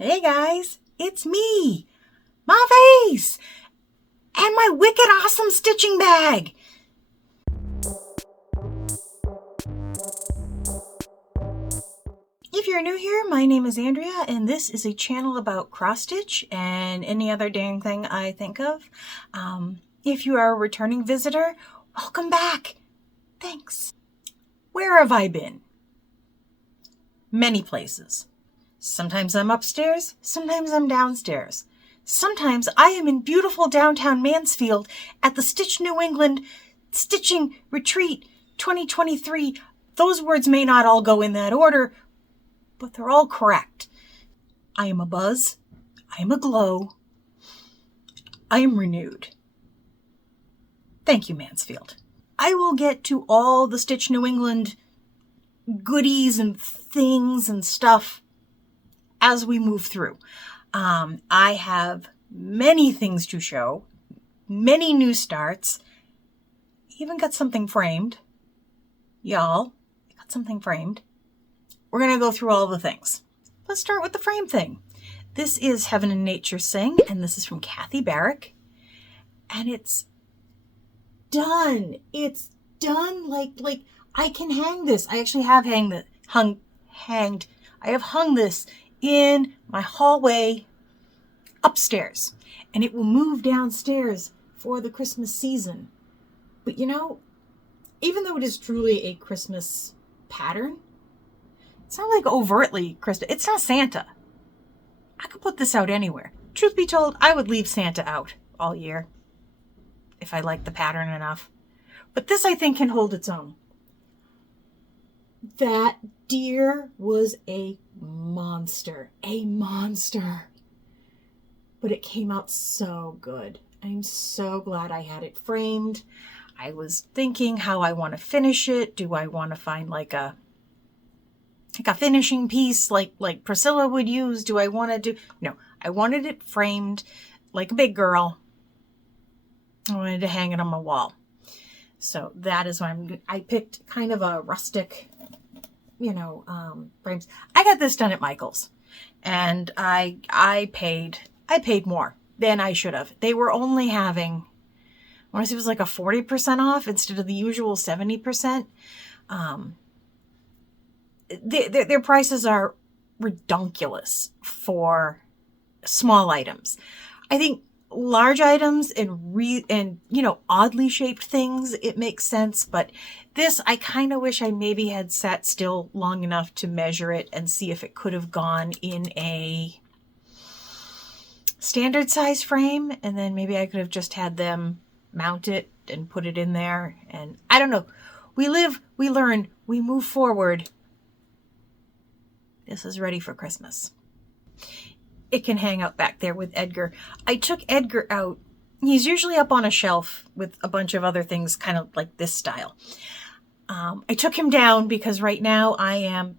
Hey guys, it's me, my face, and my wicked awesome stitching bag. If you're new here, my name is Andrea, and this is a channel about cross stitch and any other dang thing I think of. If you are a returning visitor, welcome back. Thanks. Where have I been? Many places. Sometimes I'm upstairs, sometimes I'm downstairs. Sometimes I am in beautiful downtown Mansfield at the Stitch New England Stitching Retreat 2023. Those words may not all go in that order, but they're all correct. I am abuzz. I am aglow. I am renewed. Thank you, Mansfield. I will get to all the Stitch New England goodies and things and stuff as we move through. I have many things to show, many new starts, even got something framed. Y'all, got something framed. We're going to go through all the things. Let's start with the frame thing. This is Heaven and Nature Sing, and this is from Kathy Barrick. And it's done. It's done. Like I can hang this. I actually have hanged. I have hung this in my hallway upstairs, and it will move downstairs for the Christmas season. But you know, even though it is truly a Christmas pattern, it's not like overtly Christmas. It's not Santa. I could put this out anywhere. Truth be told, I would leave Santa out all year if I liked the pattern enough. But this, I think, can hold its own. That deer was a monster. But it came out so good. I'm so glad I had it framed. I was thinking how I want to finish it. Do I want to find like a finishing piece like Priscilla would use? Do I want to do... No, I wanted it framed like a big girl. I wanted to hang it on my wall. So that is why I picked kind of a rustic, frames. I got this done at Michael's, and I paid more than I should have. They were only having, I want to say it was like a 40% off instead of the usual 70%. Their prices are redonkulous for small items. I think large items and oddly shaped things, it makes sense. But this, I kind of wish I maybe had sat still long enough to measure it and see if it could have gone in a standard size frame, and then maybe I could have just had them mount it and put it in there. And I don't know. We live, we learn, we move forward. This is ready for Christmas. It can hang out back there with Edgar. I took Edgar out. He's usually up on a shelf with a bunch of other things, kind of like this style. I took him down because right now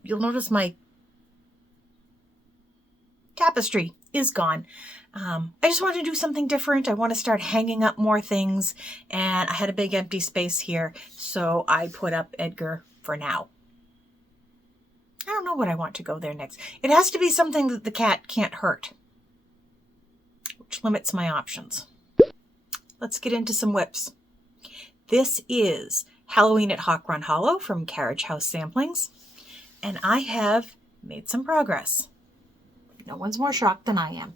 you'll notice my tapestry is gone. I just want to do something different. I want to start hanging up more things, and I had a big empty space here, so I put up Edgar for now. I don't know what I want to go there next. It has to be something that the cat can't hurt, which limits my options. Let's get into some whips. This is Halloween at Hawk Run Hollow from Carriage House Samplings, and I have made some progress. No one's more shocked than I am.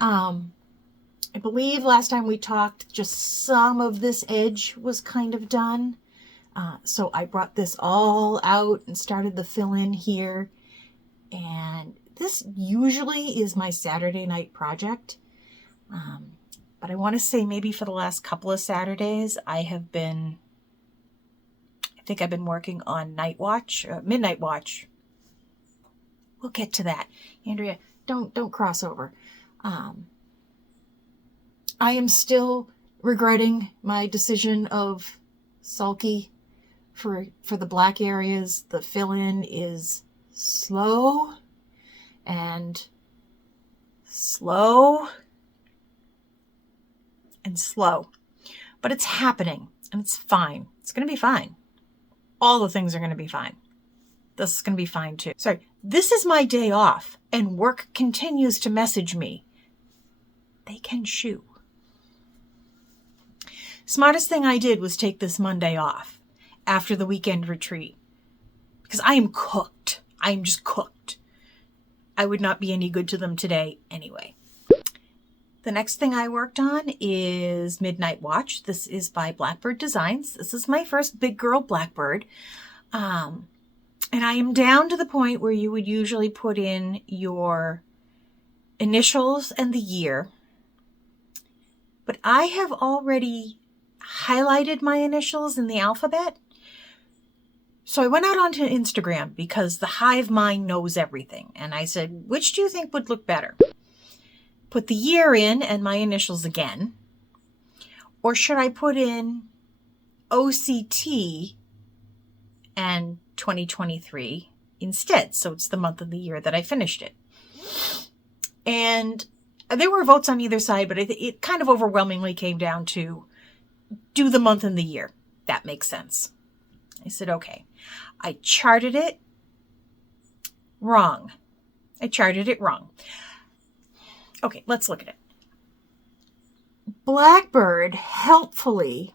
I believe last time we talked, just some of this edge was kind of done. So I brought this all out and started the fill in here. And this usually is my Saturday night project. But I want to say maybe for the last couple of Saturdays, I think I've been working on Midnight Watch. We'll get to that. Andrea, don't cross over. I am still regretting my decision of sulky for the black areas. The fill-in is slow, but it's happening, and it's fine. It's going to be fine. All the things are going to be fine. This is going to be fine too. Sorry, this is my day off. and work continues to message me, they can shoo. Smartest thing I did was take this Monday off after the weekend retreat because I am cooked. I am just cooked. I would not be any good to them today anyway. The next thing I worked on is Midnight Watch. This is by Blackbird Designs. This is my first big girl Blackbird. And I am down to the point where you would usually put in your initials and the year. But I have already highlighted my initials in the alphabet. So I went out onto Instagram because the hive mind knows everything. And I said, which do you think would look better? Put the year in and my initials again? Or should I put in OCT and 2023 instead? So it's the month of the year that I finished it. And there were votes on either side, but it kind of overwhelmingly came down to do the month and the year. That makes sense. I said, okay. I charted it wrong. Okay, let's look at it. Blackbird helpfully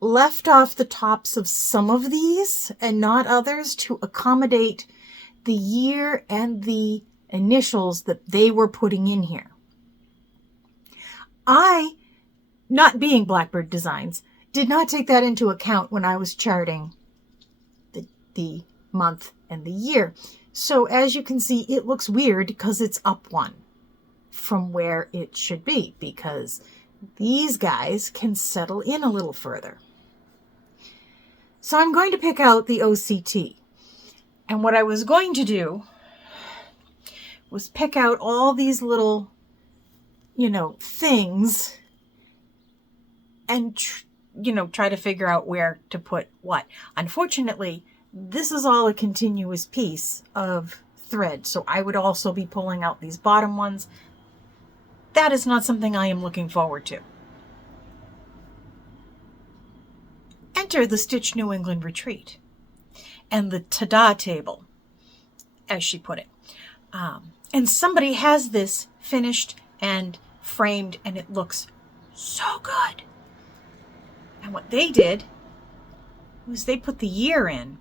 left off the tops of some of these and not others to accommodate the year and the initials that they were putting in here. I, not being Blackbird Designs, did not take that into account when I was charting the month and the year. So as you can see, it looks weird because it's up one from where it should be, because these guys can settle in a little further. So I'm going to pick out the OCT. And what I was going to do was pick out all these little, things and, try to figure out where to put what. Unfortunately, this is all a continuous piece of thread. So I would also be pulling out these bottom ones. That is not something I am looking forward to. Enter the Stitch New England Retreat and the ta-da table, as she put it. And somebody has this finished and framed, and it looks so good. And what they did was they put the year in,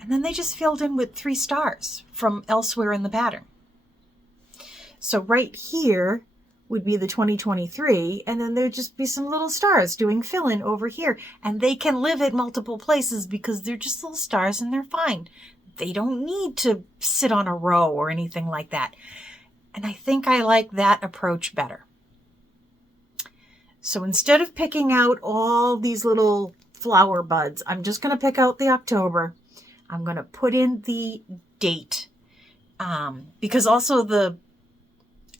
and then they just filled in with 3 stars from elsewhere in the pattern. So right here would be the 2023, and then there would just be some little stars doing fill-in over here. And they can live at multiple places because they're just little stars and they're fine. They don't need to sit on a row or anything like that. And I think I like that approach better. So instead of picking out all these little flower buds, I'm just going to pick out the October. I'm going to put in the date because also the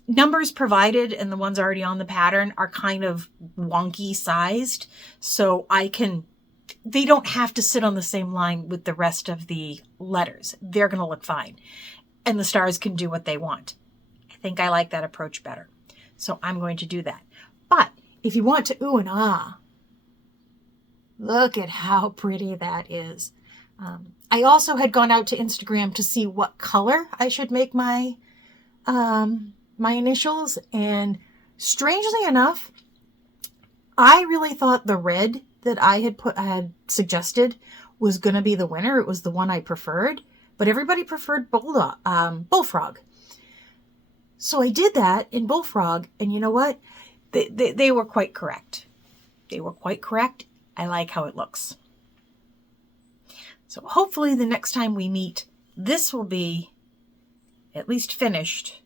numbers provided and the ones already on the pattern are kind of wonky sized. So they don't have to sit on the same line with the rest of the letters. They're going to look fine. And the stars can do what they want. I think I like that approach better. So I'm going to do that. But if you want to ooh and ah, look at how pretty that is. I also had gone out to Instagram to see what color I should make my initials. And strangely enough, I really thought the red that I had suggested was going to be the winner. It was the one I preferred, but everybody preferred bullfrog. So I did that in bullfrog, and you know what? They were quite correct. They were quite correct. I like how it looks. So hopefully the next time we meet, this will be at least finished.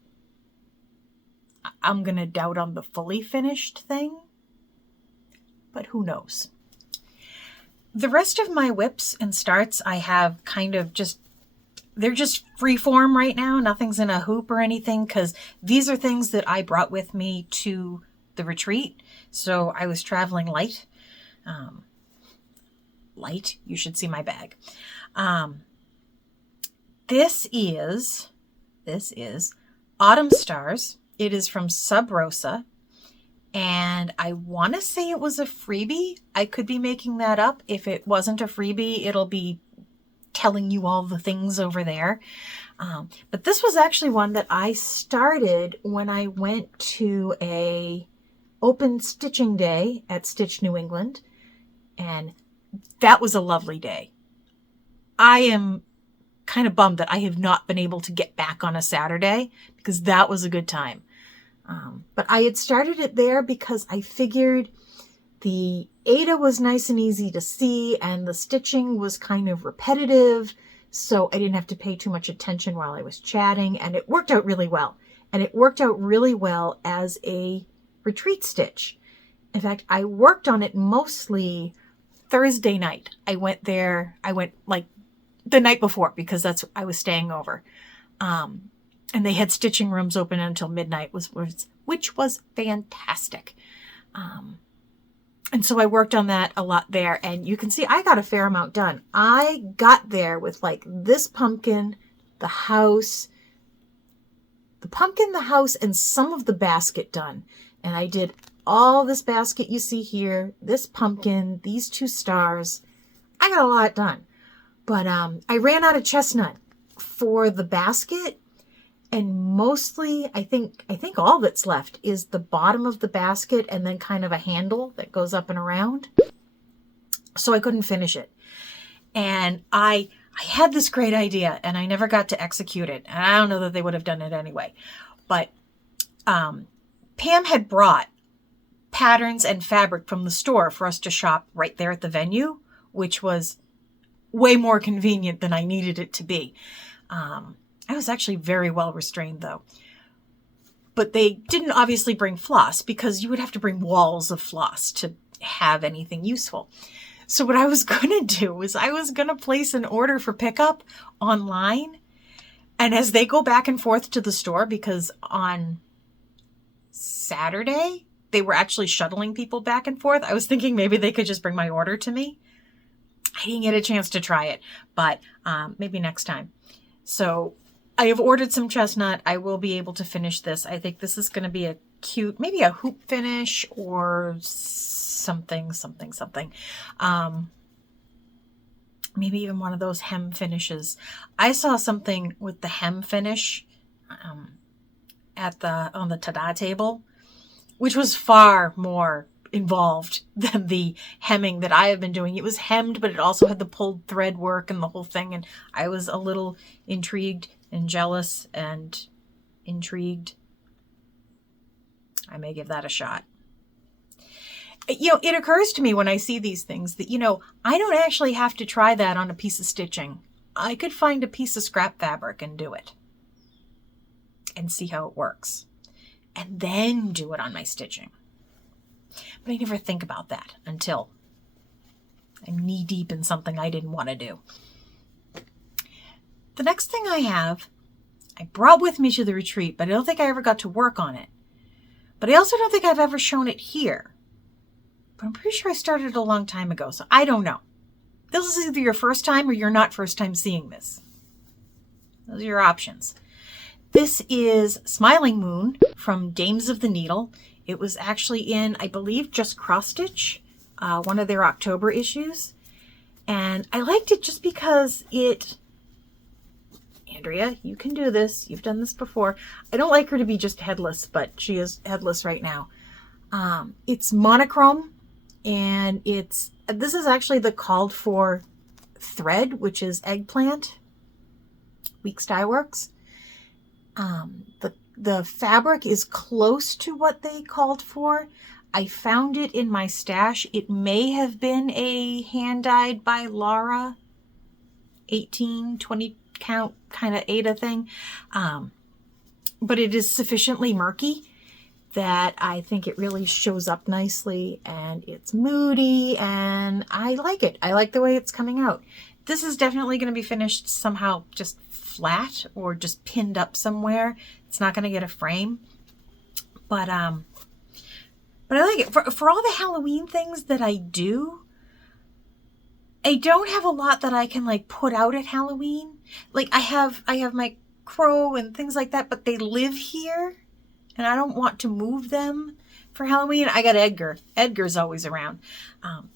I'm going to doubt on the fully finished thing, but who knows? The rest of my whips and starts I have kind of they're just free form right now. Nothing's in a hoop or anything because these are things that I brought with me to the retreat. So I was traveling light. You should see my bag. This is Autumn Stars. It is from Sub Rosa. And I want to say it was a freebie. I could be making that up. If it wasn't a freebie, it'll be telling you all the things over there. But this was actually one that I started when I went to a open stitching day at Stitch New England. And that was a lovely day. I am kind of bummed that I have not been able to get back on a Saturday because that was a good time. But I had started it there because I figured the Ada was nice and easy to see and the stitching was kind of repetitive, so I didn't have to pay too much attention while I was chatting, and it worked out really well. And it worked out really well as a retreat stitch. In fact, I worked on it mostly Thursday night. I went like the night before because I was staying over. And they had stitching rooms open until midnight, which was fantastic. And so I worked on that a lot there, and you can see I got a fair amount done. I got there with like this pumpkin, the pumpkin, the house, and some of the basket done. And I did all this basket you see here, this pumpkin, these 2 stars. I got a lot done. But I ran out of chestnut for the basket, and mostly I think all that's left is the bottom of the basket and then kind of a handle that goes up and around. So I couldn't finish it. And I had this great idea and I never got to execute it. And I don't know that they would have done it anyway. But Pam had brought patterns and fabric from the store for us to shop right there at the venue, which was way more convenient than I needed it to be. I was actually very well restrained though. But they didn't obviously bring floss because you would have to bring walls of floss to have anything useful. So what I was going to do was I was going to place an order for pickup online. And as they go back and forth to the store, because on Saturday, they were actually shuttling people back and forth. I was thinking maybe they could just bring my order to me. I didn't get a chance to try it, but maybe next time. So I have ordered some chestnut. I will be able to finish this. I think this is going to be a cute, maybe a hoop finish or something. Maybe even one of those hem finishes. I saw something with the hem finish on the tada table, which was far more involved than the hemming that I have been doing. It was hemmed, but it also had the pulled thread work and the whole thing. And I was a little intrigued and jealous and intrigued. I may give that a shot. You know, it occurs to me when I see these things that, you know, I don't actually have to try that on a piece of stitching. I could find a piece of scrap fabric and do it and see how it works and then do it on my stitching. But I never think about that until I'm knee deep in something I didn't want to do. The next thing I have, I brought with me to the retreat, but I don't think I ever got to work on it. But I also don't think I've ever shown it here. But I'm pretty sure I started a long time ago, so I don't know. This is either your first time or you're not first time seeing this. Those are your options. This is Smiling Moon from Dames of the Needle. It was actually in, I believe, just Cross Stitch, one of their October issues. And I liked it just because it, Andrea, you can do this. You've done this before. I don't like her to be just headless, but she is headless right now. It's monochrome, and this is actually the called for thread, which is Eggplant, Weeks Dye Works. The fabric is close to what they called for. I found it in my stash. It may have been a hand-dyed by Laura, 18, 20 count kind of Ada thing. But it is sufficiently murky that I think it really shows up nicely, and it's moody, and I like it. I like the way it's coming out. This is definitely going to be finished somehow just flat or just pinned up somewhere. It's not going to get a frame, but I like it. For all the Halloween things that I do, I don't have a lot that I can like put out at Halloween. Like I have my crow and things like that, but they live here and I don't want to move them for Halloween. I got Edgar. Edgar's always around.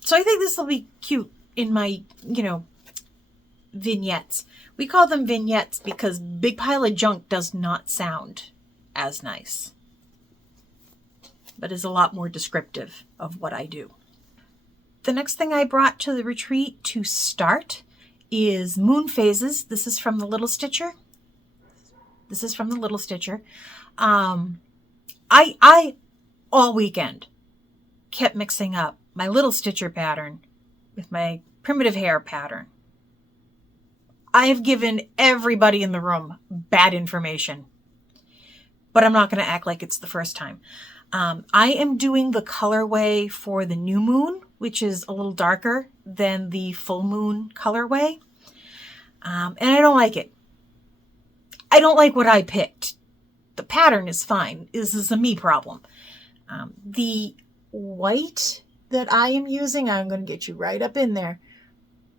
So I think this will be cute in my, you know, vignettes. We call them vignettes because big pile of junk does not sound as nice, but is a lot more descriptive of what I do. The next thing I brought to the retreat to start is moon phases. This is from the Little Stitcher. I all weekend kept mixing up my Little Stitcher pattern with my primitive Hare pattern. I have given everybody in the room bad information, but I'm not going to act like it's the first time. I am doing the colorway for the new moon, which is a little darker than the full moon colorway. And I don't like it. I don't like what I picked. The pattern is fine. This is a me problem. The white that I am using, I'm going to get you right up in there.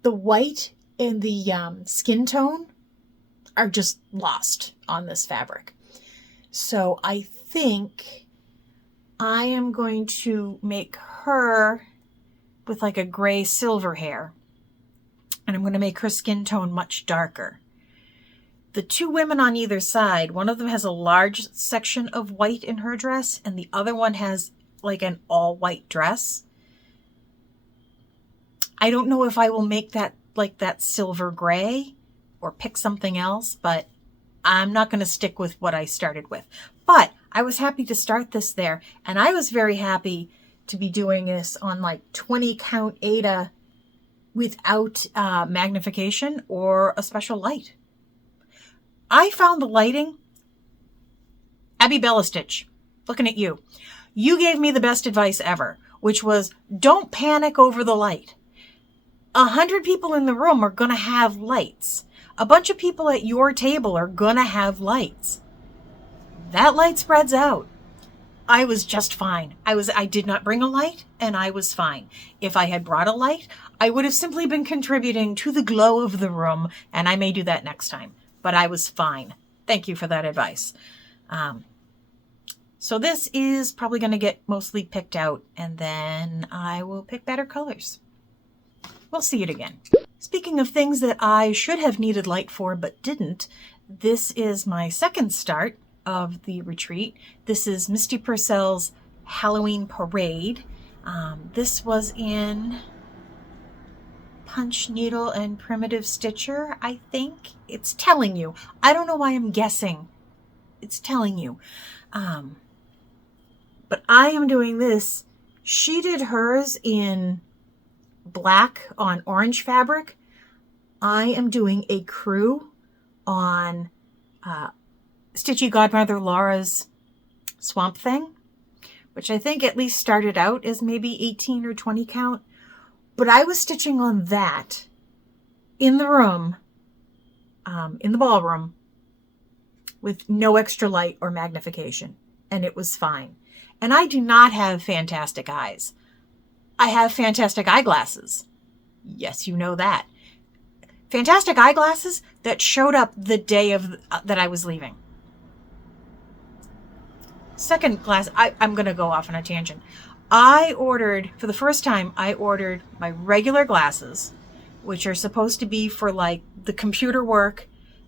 The white and the skin tone are just lost on this fabric. So I think I am going to make her with like a gray silver hair. And I'm going to make her skin tone much darker. The two women on either side, one of them has a large section of white in her dress, and the other one has like an all-white dress. I don't know if I will make that like that silver gray or pick something else, but I'm not going to stick with what I started with. But I was happy to start this there, and I was very happy to be doing this on like 20 count Aida without magnification or a special light. I found the lighting. Abby Bella Stitch, looking at you. You gave me the best advice ever, which was don't panic over the light. 100 people in the room are going to have lights. A bunch of people at your table are going to have lights. That light spreads out. I was just fine. I did not bring a light, and I was fine. If I had brought a light, I would have simply been contributing to the glow of the room, and I may do that next time. But I was fine. Thank you for that advice. So this is probably going to get mostly picked out, and then I will pick better colors. We'll see it again. Speaking of things that I should have needed light for but didn't, this is my second start of the retreat. This is Misty Purcell's Halloween Parade. This was in Punch Needle and Primitive Stitcher, I think. It's telling you. I don't know why I'm guessing. It's telling you. But I am doing this. She did hers in black on orange fabric. I am doing a crew on Stitchy Godmother Laura's Swamp Thing, which I think at least started out as maybe 18 or 20 count. But I was stitching on that in the room, in the ballroom, with no extra light or magnification, and it was fine. And I do not have fantastic eyes. I have fantastic eyeglasses. Yes, you know that. Fantastic eyeglasses that showed up the day of that I was leaving. Second glass, I'm going to go off on a tangent. I ordered, for the first time, I ordered my regular glasses, which are supposed to be for like the computer work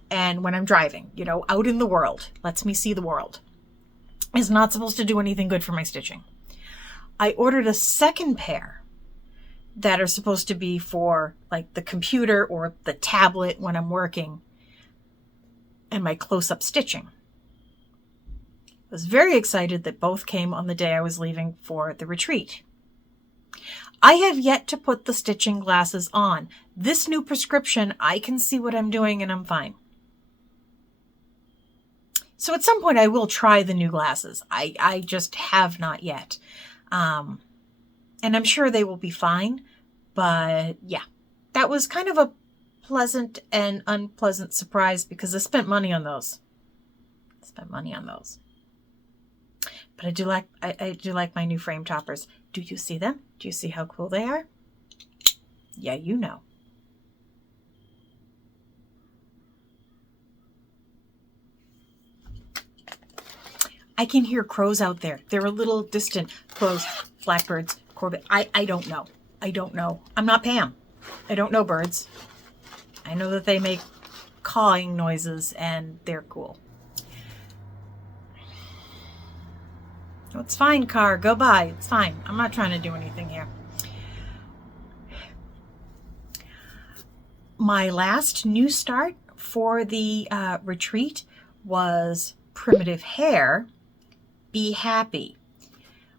and when I'm driving, you know, out in the world, lets me see the world. Is not supposed to do anything good for my stitching. I ordered a second pair that are supposed to be for like the computer or the tablet when I'm working and my close-up stitching. I was very excited that both came on the day I was leaving for the retreat. I have yet to put the stitching glasses on. This new prescription, I can see what I'm doing and I'm fine. So at some point I will try the new glasses. I just have not yet. And I'm sure they will be fine. But yeah, that was kind of a pleasant and unpleasant surprise because I spent money on those. But I do like my new frame toppers. Do you see them? Do you see how cool they are? Yeah, you know. I can hear crows out there. They're a little distant. Crows, blackbirds, corvid. I don't know. I don't know. I'm not Pam. I don't know birds. I know that they make cawing noises and they're cool. Oh, it's fine, car. Go by. It's fine. I'm not trying to do anything here. My last new start for the retreat was Primitive Hare, Be Happy.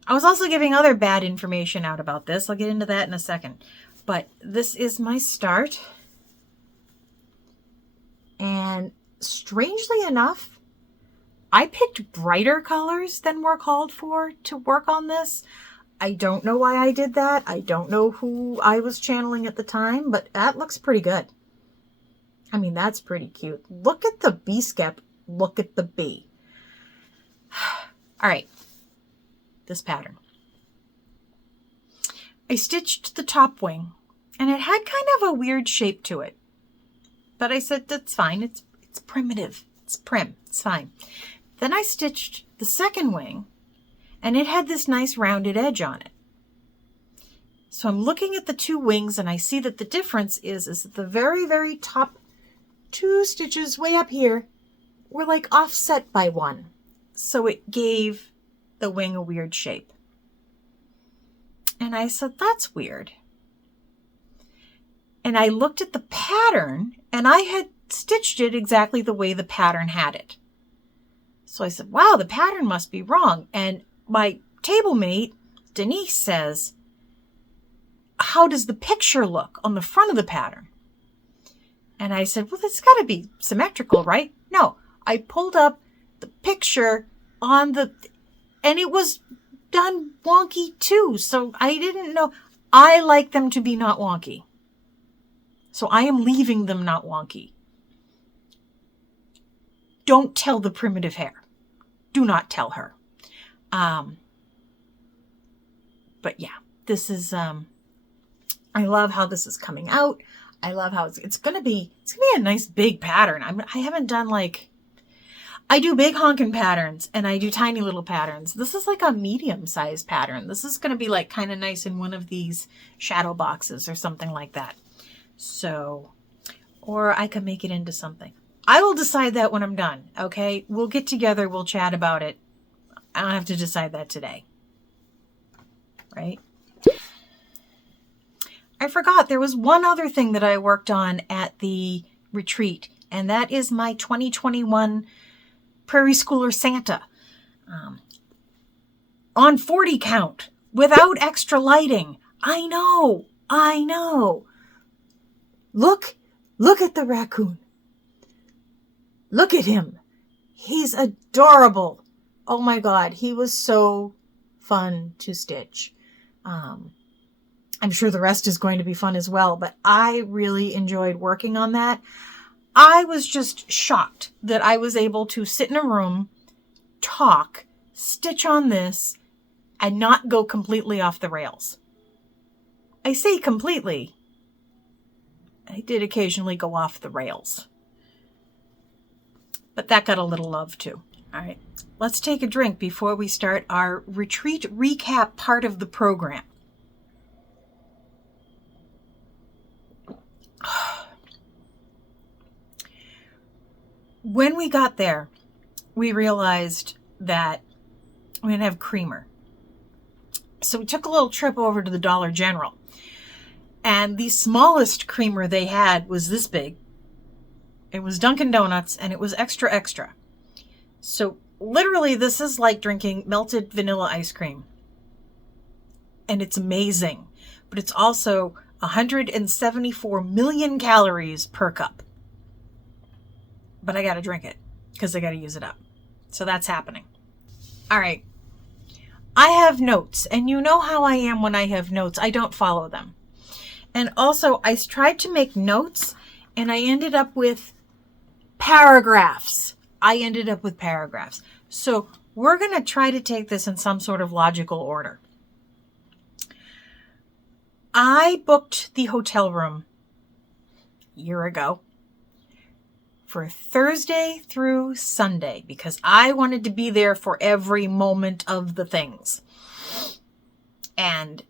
I was also giving other bad information out about this. I'll get into that in a second. But this is my start. And strangely enough, I picked brighter colors than were called for to work on this. I don't know why I did that. I don't know who I was channeling at the time, but that looks pretty good. I mean, that's pretty cute. Look at the bee skep. Look at the bee. All right. This pattern. I stitched the top wing, and it had kind of a weird shape to it. But I said, that's fine. It's primitive. It's prim. It's fine. Then I stitched the second wing, and it had this nice rounded edge on it. So I'm looking at the two wings, and I see that the difference is that the very, very top two stitches way up here were like offset by one. So it gave the wing a weird shape. And I said, that's weird. And I looked at the pattern, and I had stitched it exactly the way the pattern had it. So I said, wow, the pattern must be wrong. And my table mate, Denise, says, how does the picture look on the front of the pattern? And I said, well, it's got to be symmetrical, right? No, I pulled up the picture on the, and it was done wonky too. So I didn't know. I like them to be not wonky. So I am leaving them not wonky. Don't tell the Primitive Hare. Do not tell her. But yeah, this is, I love how this is coming out. I love how it's going to be a nice big pattern. I haven't done like, I do big honkin' patterns and I do tiny little patterns. This is like a medium sized pattern. This is going to be like kind of nice in one of these shadow boxes or something like that. So, or I could make it into something. I will decide that when I'm done. Okay. We'll get together. We'll chat about it. I don't have to decide that today. Right. I forgot there was one other thing that I worked on at the retreat, and that is my 2021 Prairie Schooler Santa. On 40 count, without extra lighting. I know. Look at the raccoon. Look at him. He's adorable. Oh my God, he was so fun to stitch. I'm sure the rest is going to be fun as well, but I really enjoyed working on that. I was just shocked that I was able to sit in a room, talk, stitch on this, and not go completely off the rails. I say completely. I did occasionally go off the rails. But that got a little love too. All right, let's take a drink before we start our retreat recap part of the program. When we got there, we realized that we didn't have creamer. So we took a little trip over to the Dollar General. And the smallest creamer they had was this big. It was Dunkin' Donuts, and it was extra, extra. So literally, this is like drinking melted vanilla ice cream. And it's amazing. But it's also 174 million calories per cup. But I got to drink it because I got to use it up. So that's happening. All right. I have notes, and you know how I am when I have notes. I don't follow them. And also, I tried to make notes, and I ended up with paragraphs. So we're going to try to take this in some sort of logical order. I booked the hotel room a year ago for Thursday through Sunday because I wanted to be there for every moment of the things. And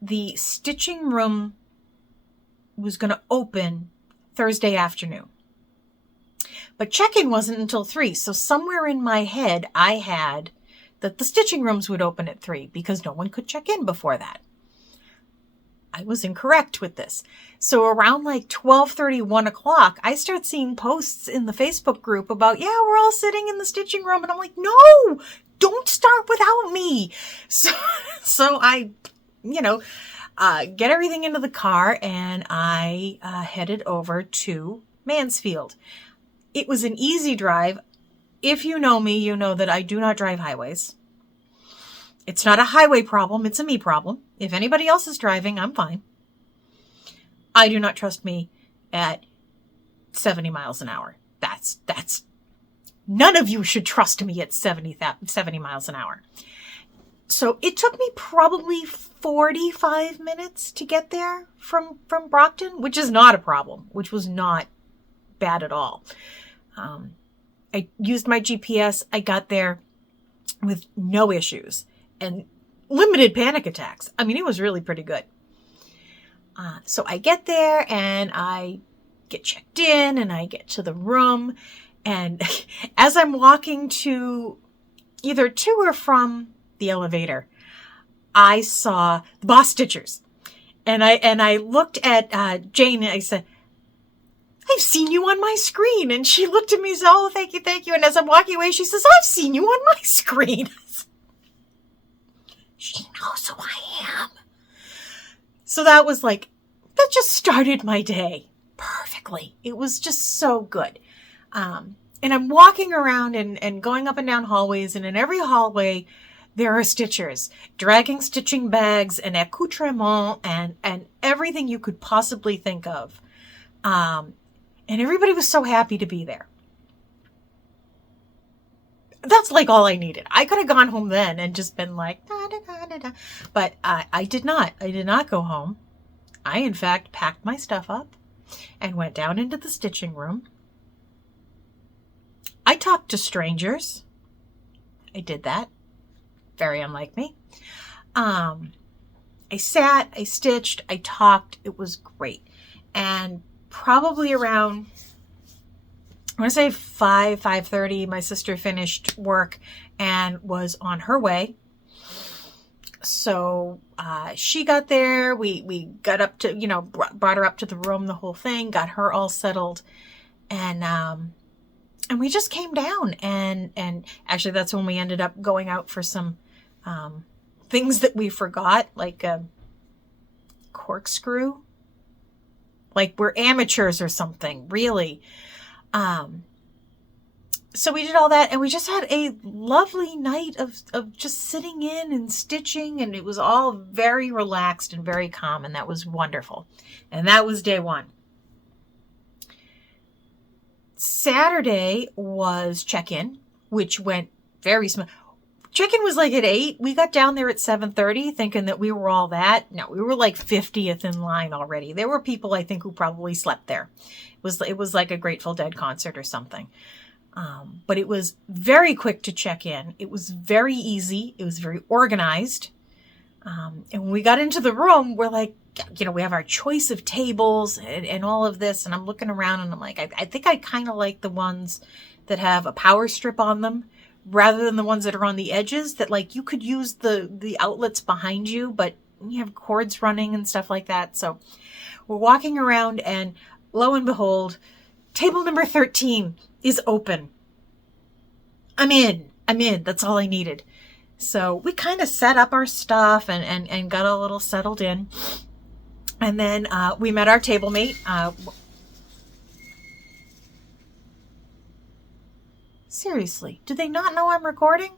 the stitching room was going to open Thursday afternoon. But check-in wasn't until 3. So somewhere in my head, I had that the stitching rooms would open at 3 because no one could check in before that. I was incorrect with this. So around like 12:30, 1 o'clock, I start seeing posts in the Facebook group about, yeah, we're all sitting in the stitching room. And I'm like, no, don't start without me. So I, get everything into the car and I headed over to Mansfield. It was an easy drive. If you know me, you know that I do not drive highways. It's not a highway problem. It's a me problem. If anybody else is driving, I'm fine. I do not trust me at 70 miles an hour. That's none of you should trust me at 70 miles an hour. So it took me probably 45 minutes to get there from Brockton, which is not a problem, which was not bad at all. I used my GPS. I got there with no issues and limited panic attacks. I mean, it was really pretty good. So I get there and I get checked in and I get to the room. And as I'm walking to either to or from the elevator, I saw the boss stitchers. And I looked at Jane and I said, I've seen you on my screen. And she looked at me and said, oh, thank you, thank you. And as I'm walking away, she says, I've seen you on my screen. She knows who I am. So that just started my day perfectly. It was just so good. And I'm walking around and going up and down hallways, and in every hallway, there are stitchers dragging stitching bags and accoutrements and everything you could possibly think of. And everybody was so happy to be there. That's like all I needed. I could have gone home then and just been like, da, da, da, da, da. But I did not. I did not go home. I, in fact, packed my stuff up and went down into the stitching room. I talked to strangers. I did that. Very unlike me. I sat, I stitched, I talked. It was great. And probably around, I want to say 5:30, my sister finished work and was on her way. So she got there. We got up to, brought her up to the room, the whole thing, got her all settled. And we just came down. And actually that's when we ended up going out for some things that we forgot, like a corkscrew. Like we're amateurs or something, really. So we did all that, and we just had a lovely night of just sitting in and stitching, and it was all very relaxed and very calm, and that was wonderful. And that was day 1. Saturday was check-in, which went very smooth. Check-in was like at 8. We got down there at 7:30 thinking that we were all that. No, we were like 50th in line already. There were people, I think, who probably slept there. It was like a Grateful Dead concert or something. But it was very quick to check in. It was very easy. It was very organized. And when we got into the room, we're like, we have our choice of tables and all of this. And I'm looking around and I'm like, I think I kind of like the ones that have a power strip on them, rather than the ones that are on the edges that like you could use the outlets behind you, but you have cords running and stuff like that. So we're walking around and lo and behold, table number 13 is open. I'm in. That's all I needed. So we kind of set up our stuff and got a little settled in. And then we met our table mate. Seriously, do they not know I'm recording?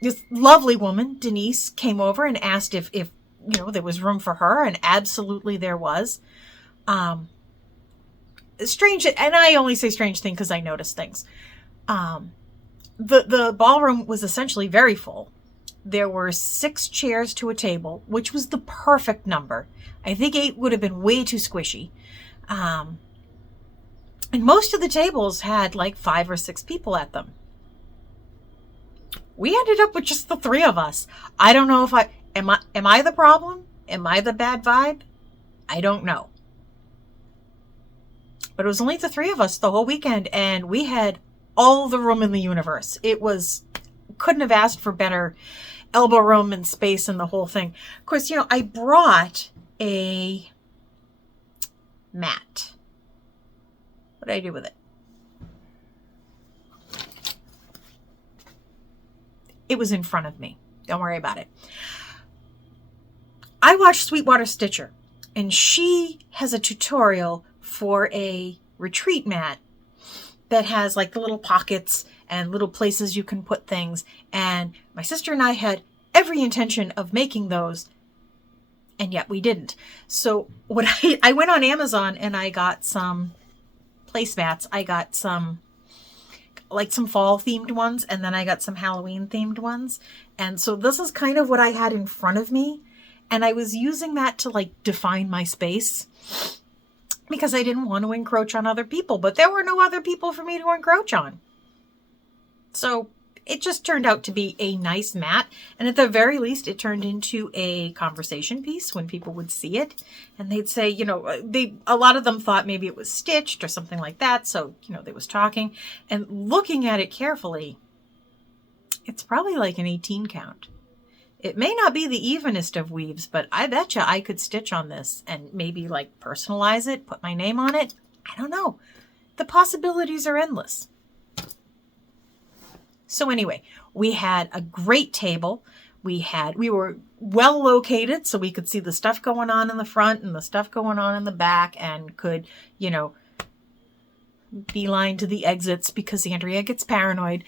This lovely woman, Denise, came over and asked if there was room for her, and absolutely there was. Strange, and I only say strange thing because I noticed things. The ballroom was essentially very full. There were 6 chairs to a table, which was the perfect number. I think 8 would have been way too squishy. And most of the tables had like 5 or 6 people at them. We ended up with just the 3 of us. I don't know if am I the problem? Am I the bad vibe? I don't know. But it was only the three of us the whole weekend, and we had all the room in the universe. It was, couldn't have asked for better elbow room and space and the whole thing. Of course, you know, I brought a mat. What did I do with it? It was in front of me. Don't worry about it. I watched Sweetwater Stitcher, and she has a tutorial for a retreat mat that has like the little pockets and little places you can put things. And my sister and I had every intention of making those, and yet we didn't. So what I went on Amazon and I got some placemats. I got some fall themed ones, and then I got some Halloween themed ones. And so this is kind of what I had in front of me. And I was using that to like define my space because I didn't want to encroach on other people, but there were no other people for me to encroach on. So it just turned out to be a nice mat. And at the very least, it turned into a conversation piece when people would see it. And they'd say, you know, a lot of them thought maybe it was stitched or something like that. So, you know, they was talking and looking at it carefully. It's probably like an 18 count. It may not be the evenest of weaves, but I betcha I could stitch on this and maybe like personalize it, put my name on it. I don't know. The possibilities are endless. So anyway, we had a great table. We were well located, so we could see the stuff going on in the front and the stuff going on in the back, and could, you know, beeline to the exits because Andrea gets paranoid.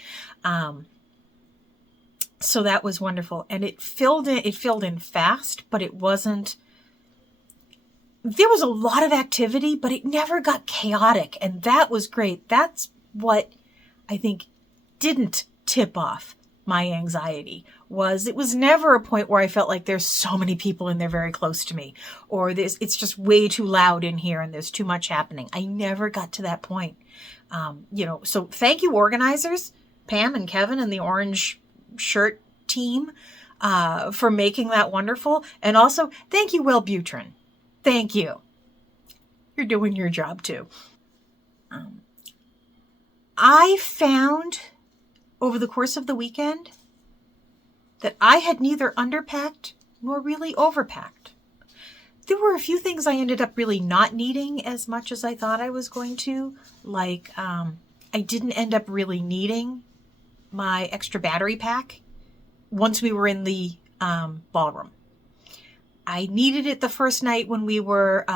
So that was wonderful. And it filled in fast, but it wasn't, there was a lot of activity, but it never got chaotic. And that was great. That's what I think didn't tip off my anxiety. It was never a point where I felt like there's so many people and they're very close to me, or it's just way too loud in here and there's too much happening. I never got to that point. You know, so thank you, organizers, Pam and Kevin and the orange shirt team, for making that wonderful. And also thank you, Wellbutrin. Thank you. You're doing your job too. I found over the course of the weekend that I had neither underpacked nor really overpacked. There were a few things I ended up really not needing as much as I thought I was going to. Like, I didn't end up really needing my extra battery pack once we were in the ballroom. I needed it the first night when we were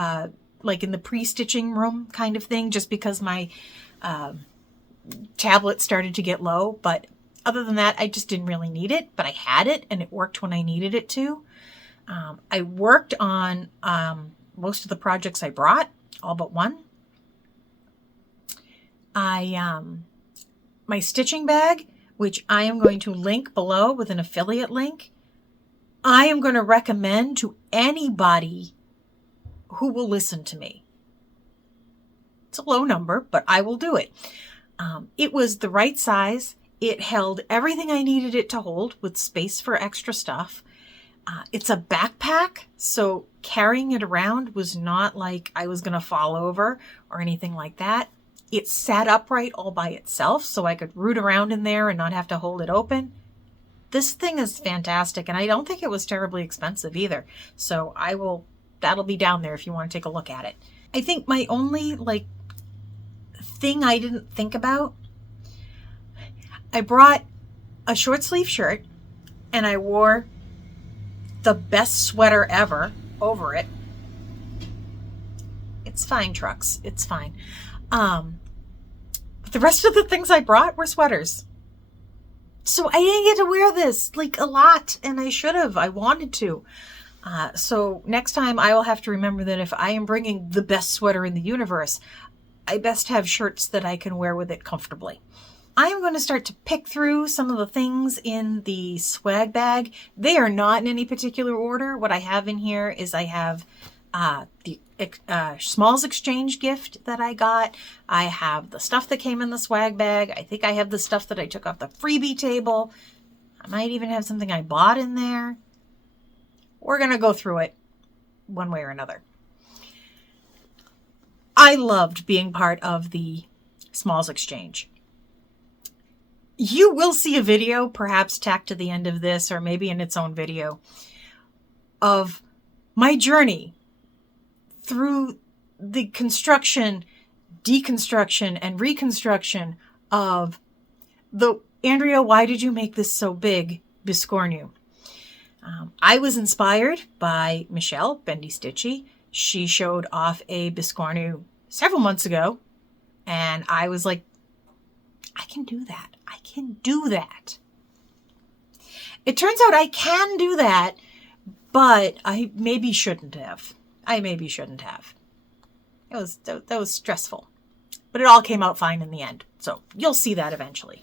like in the pre-stitching room kind of thing, just because my tablet started to get low. But other than that, I just didn't really need it, but I had it and it worked when I needed it to. I worked on most of the projects I brought, all but one. My stitching bag, which I am going to link below with an affiliate link, I am going to recommend to anybody who will listen to me. It's a low number, but I will do it. It was the right size. It held everything I needed it to hold with space for extra stuff. It's a backpack, so carrying it around was not like I was going to fall over or anything like that. It sat upright all by itself, so I could root around in there and not have to hold it open. This thing is fantastic, and I don't think it was terribly expensive either. So that'll be down there if you want to take a look at it. I think my only thing I didn't think about, I brought a short sleeve shirt and I wore the best sweater ever over it. It's fine, trucks. It's fine. But the rest of the things I brought were sweaters. So I didn't get to wear this a lot, and I should have. I wanted to. So next time I will have to remember that if I am bringing the best sweater in the universe, I best have shirts that I can wear with it comfortably. I am going to start to pick through some of the things in the swag bag. They are not in any particular order. What I have in here is I have the Smalls Exchange gift that I got. I have the stuff that came in the swag bag. I think I have the stuff that I took off the freebie table. I might even have something I bought in there. We're going to go through it one way or another. I loved being part of the Smalls Exchange. You will see a video, perhaps tacked to the end of this, or maybe in its own video, of my journey through the construction, deconstruction, and reconstruction of the Andrea, why did you make this so big biscornu? I was inspired by Michelle, Bendy Stitchy. She showed off a biscornu several months ago, and I was like, I can do that. I can do that. It turns out I can do that, but I maybe shouldn't have. That was stressful, but it all came out fine in the end. So you'll see that eventually.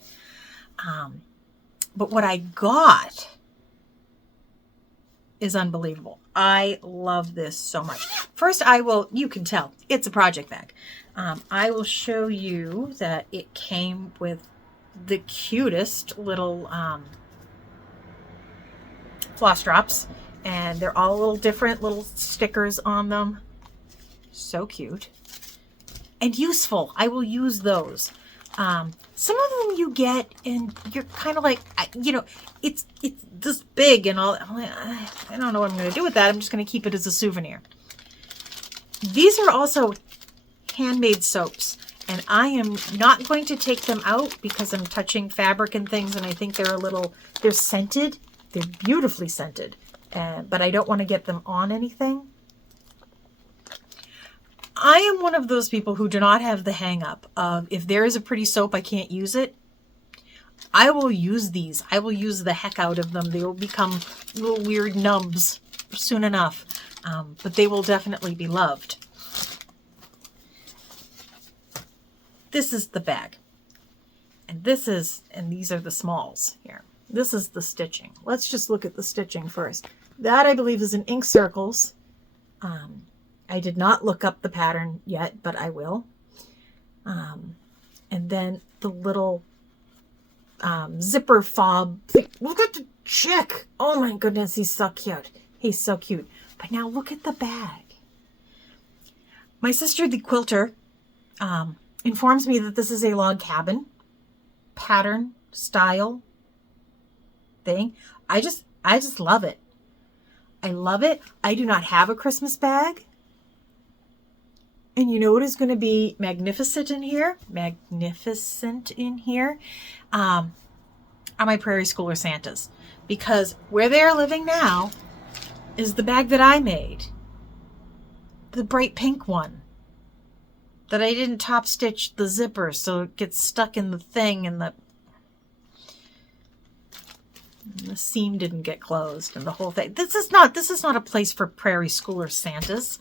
But what I got is unbelievable. I love this so much. First, you can tell it's a project bag. I will show you that it came with the cutest little floss drops, and they're all little different little stickers on them. So cute and useful. I will use those. Some of them you get and you're kind of like, it's this big and all. I don't know what I'm going to do with that. I'm just going to keep it as a souvenir. These are also handmade soaps, and I am not going to take them out because I'm touching fabric and things, and I think they're scented. They're beautifully scented, but I don't want to get them on anything. I am one of those people who do not have the hang up of, if there is a pretty soap, I can't use it. I will use these. I will use the heck out of them. They will become little weird nubs soon enough, but they will definitely be loved. This is the bag, and these are the smalls here. This is the stitching. Let's just look at the stitching first. That, I believe, is in ink circles. I did not look up the pattern yet, but I will. And then the little zipper fob thing. Look at the chick. Oh my goodness, he's so cute. He's so cute. But now look at the bag. My sister, the quilter, informs me that this is a log cabin pattern style thing. I just love it. I love it. I do not have a Christmas bag. And you know what is going to be magnificent in here? Magnificent in here are my Prairie Schooler Santas. Because where they are living now is the bag that I made. The bright pink one. That I didn't top stitch the zipper so it gets stuck in the thing and the seam didn't get closed and the whole thing. This is not a place for Prairie Schooler Santas.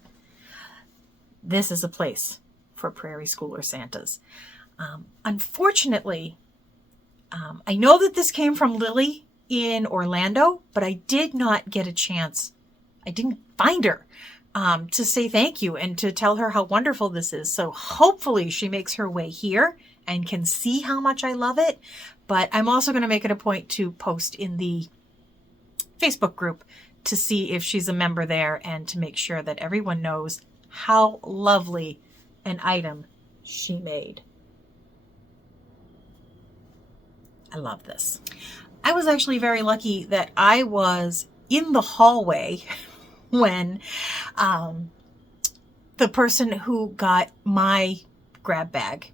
This is a place for Prairie Schooler Santas. Unfortunately, I know that this came from Lily in Orlando, but I did not get a chance. I didn't find her to say thank you and to tell her how wonderful this is. So hopefully she makes her way here and can see how much I love it. But I'm also going to make it a point to post in the Facebook group to see if she's a member there and to make sure that everyone knows how lovely an item she made. I love this. I was actually very lucky that I was in the hallway when the person who got my grab bag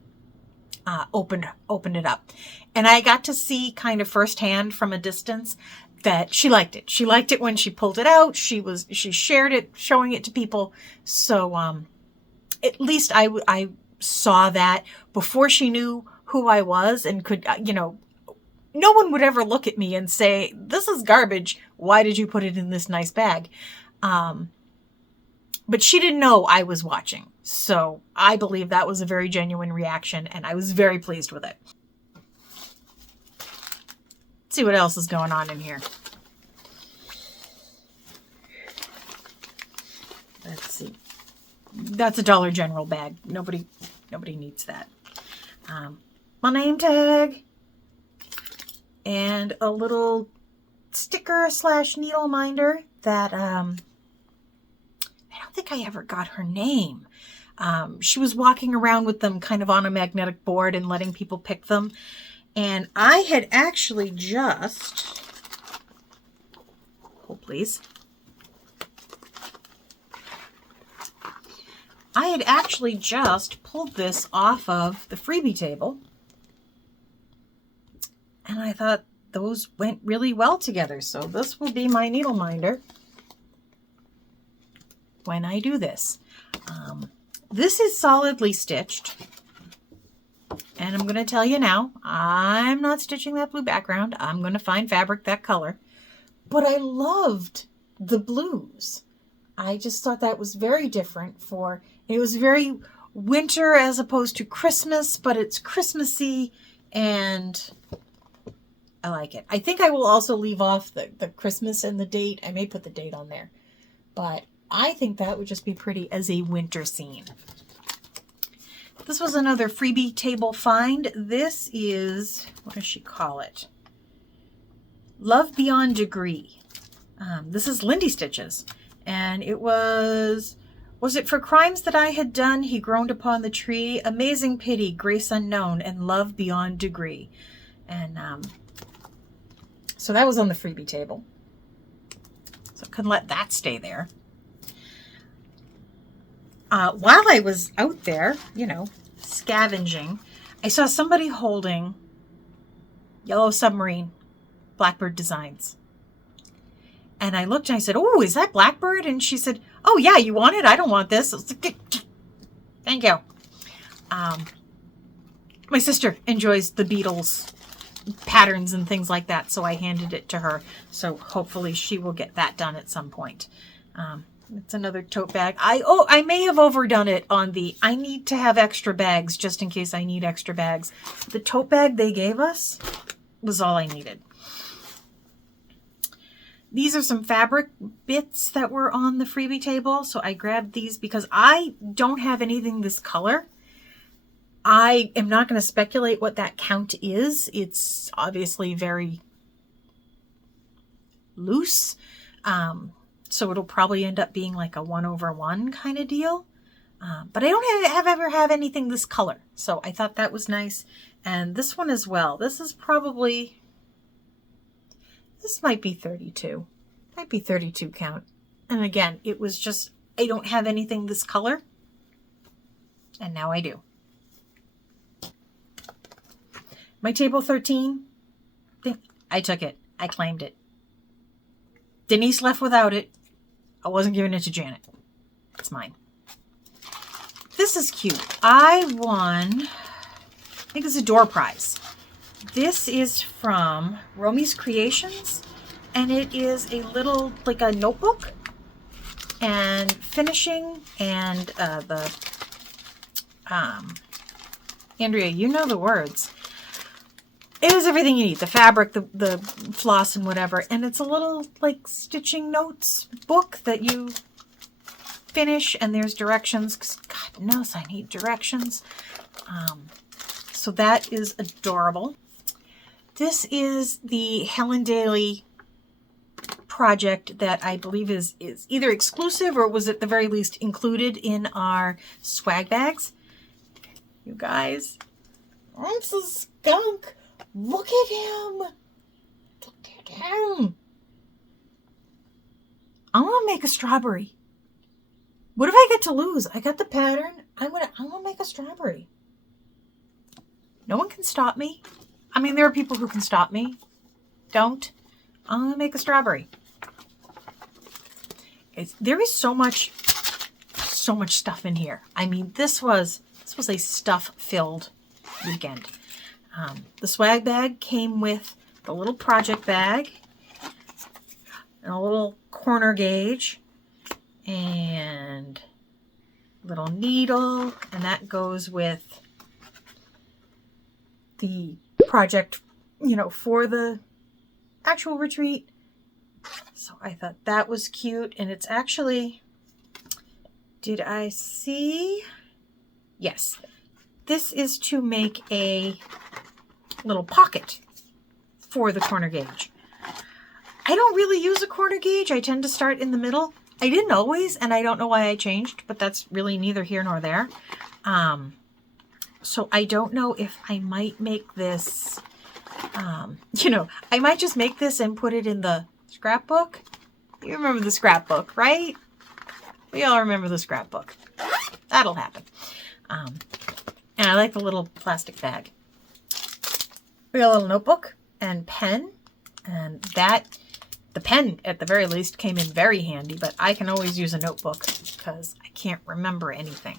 opened it up. And I got to see kind of firsthand from a distance that she liked it. She liked it when she pulled it out. She shared it, showing it to people. So at least I saw that before she knew who I was and could, no one would ever look at me and say, this is garbage. Why did you put it in this nice bag? But she didn't know I was watching. So I believe that was a very genuine reaction, and I was very pleased with it. Let's see what else is going on in here. Let's see. That's a Dollar General bag. Nobody needs that. My name tag. And a little sticker / needle minder that I don't think I ever got her name. She was walking around with them kind of on a magnetic board and letting people pick them. And I had actually just, hold please. I had actually just pulled this off of the freebie table. And I thought those went really well together. So this will be my needle minder when I do this. This is solidly stitched. And I'm going to tell you now, I'm not stitching that blue background. I'm going to find fabric that color. But I loved the blues. I just thought that was very different for, it was very winter as opposed to Christmas, but it's Christmassy and I like it. I think I will also leave off the Christmas and the date. I may put the date on there, but I think that would just be pretty as a winter scene. This was another freebie table find. This is, what does she call it? Love Beyond Degree. This is Lindy Stitches. And it was it for crimes that I had done? He groaned upon the tree. Amazing pity, grace unknown, and love beyond degree. And so that was on the freebie table. So I couldn't let that stay there. While I was out there, you know, scavenging, I saw somebody holding Yellow Submarine Blackbird designs. And I looked and I said, "Oh, is that Blackbird?" And she said, "Oh yeah, you want it? I don't want this." I was like, "Thank you." My sister enjoys the Beatles patterns and things like that, so I handed it to her. So hopefully she will get that done at some point. It's another tote bag. I may have overdone it on the, I need to have extra bags just in case I need extra bags. The tote bag they gave us was all I needed. These are some fabric bits that were on the freebie table. So I grabbed these because I don't have anything this color. I am not going to speculate what that count is. It's obviously very loose. So it'll probably end up being like a 1/1 kind of deal. But I don't ever have anything this color. So I thought that was nice. And this one as well. This is probably, this might be 32. Might be 32 count. And again, it was just, I don't have anything this color. And now I do. My table 13, I took it. I claimed it. Denise left without it. I wasn't giving it to Janet. It's mine. This is cute. I won, I think it's a door prize. This is from Romy's Creations, and it is a little, like a notebook, and finishing, and Andrea, you know the words. It has everything you need, the fabric, the floss and whatever, and it's a little like stitching notes book that you finish, and there's directions, because God knows I need directions. So that is adorable. This is the Helen Daly project that I believe is either exclusive or was at the very least included in our swag bags. You guys, that's a skunk. Look at him. Look at him. I'm gonna make a strawberry. What if I get to lose? I got the pattern. I'm gonna make a strawberry. No one can stop me. I mean, there are people who can stop me. Don't. I'm gonna make a strawberry. There is so much stuff in here. I mean, this was a stuff-filled weekend. The swag bag came with the little project bag and a little corner gauge and little needle, and that goes with the project, you know, for the actual retreat. So I thought that was cute, and it's actually, did I see? Yes. This is to make a little pocket for the corner gauge. I don't really use a corner gauge. I tend to start in the middle, I didn't always, and I don't know why I changed, but that's really neither here nor there. So I don't know if I might make this, you know, I might just make this and put it in the scrapbook. You remember the scrapbook, right? We all remember the scrapbook. That'll happen. And I like the little plastic bag. We got a little notebook and pen, and that, the pen at the very least came in very handy, but I can always use a notebook because I can't remember anything.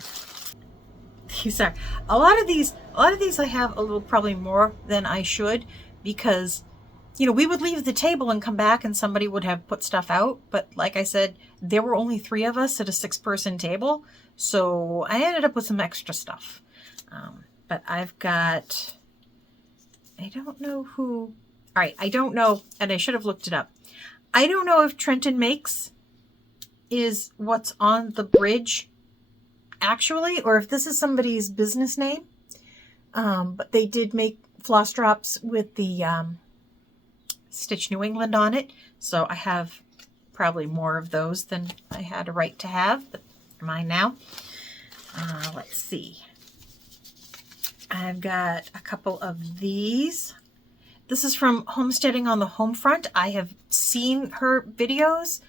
These are a lot of these I have a little, probably more than I should, because you know, we would leave the table and come back and somebody would have put stuff out, but like I said, there were only 3 of us at a 6-person table, so I ended up with some extra stuff. But I've got, I don't know who, all right, I don't know, and I should have looked it up. I don't know if Trenton Makes is what's on the bridge actually, or if this is somebody's business name. But they did make floss drops with the Stitch New England on it, so I have probably more of those than I had a right to have, but they're mine now. Let's see. I've got a couple of these. This is from Homesteading on the Home Front. I have seen her videos.